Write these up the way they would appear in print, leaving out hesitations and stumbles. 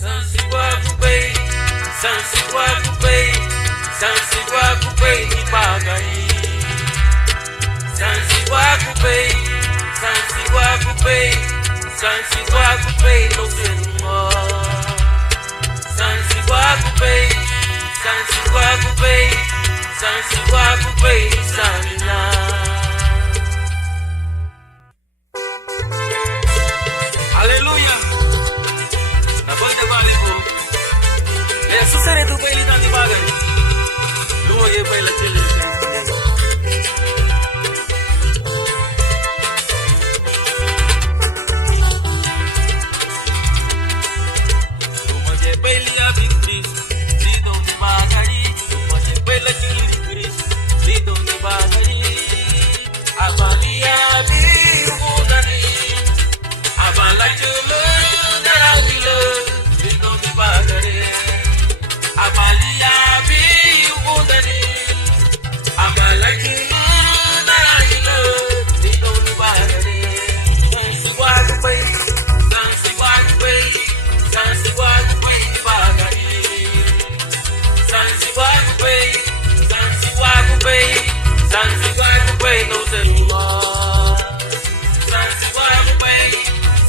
Sansiwakupei, Sansiwakupei, Sansiwakupei ni bagay. Sansiwakupei, Sansiwakupei, Sansiwakupei no senmo. Sansiwakupei, Sansiwakupei, Sansiwakupei ni sanina. Hallelujah. Nabalta balipo. Susere tu pahili tadi bagai. Luma ye pahila chili. Luma ye pahili abitri. Lido ni bagai. Luma ye pahila chili. Lido ni bagai. Abalia bi udani. Abala chulu narawilo. Lido ni bagai. Amalia bi udani, amalaki nailo, dito ni bagay. Sansiwakupei, Sansiwakupei, Sansiwakupei ni bagay. Sansiwakupei, Sansiwakupei, Sansiwakupei no senmo. Sansiwakupei,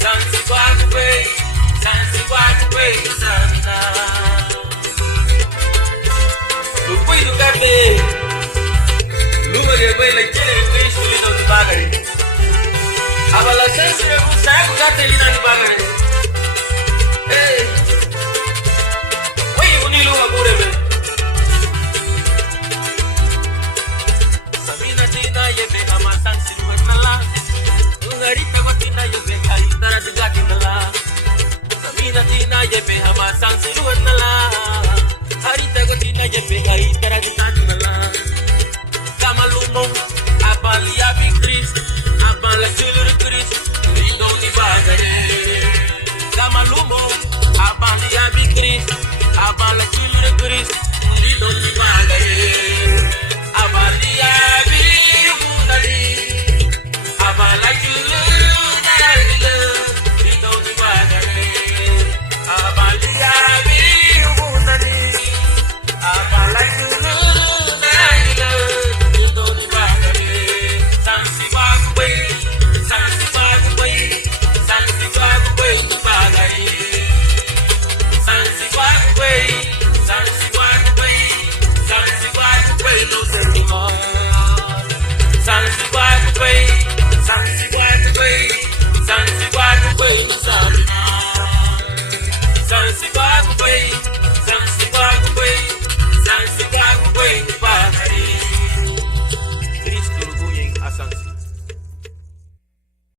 Sansiwakupei, Sansiwakupei no sana. Lupay lugate, lumagay bay lagkili Cristo lino ni bagay. Abala sense mo sa lugate lino ni bagay. Eh, wait, unilu magure be. Sabina tina ye be amasan sinuan nala. Ungari tago tina ye be kali tara digati nala. Sabina tina ye be amasan sinuan nala. Harita gotina ye pega itara gitanala. Kamalumong abalia bi Chris, abala chulur Chris, lido ni bagare. Kamalumong abalia bi Chris, abala chulur Chris, lido ni bagare. Abalia bi udali, abala chulur nailo, lido ni bagare. Abalia bi udali. Cristo orgulho em ação.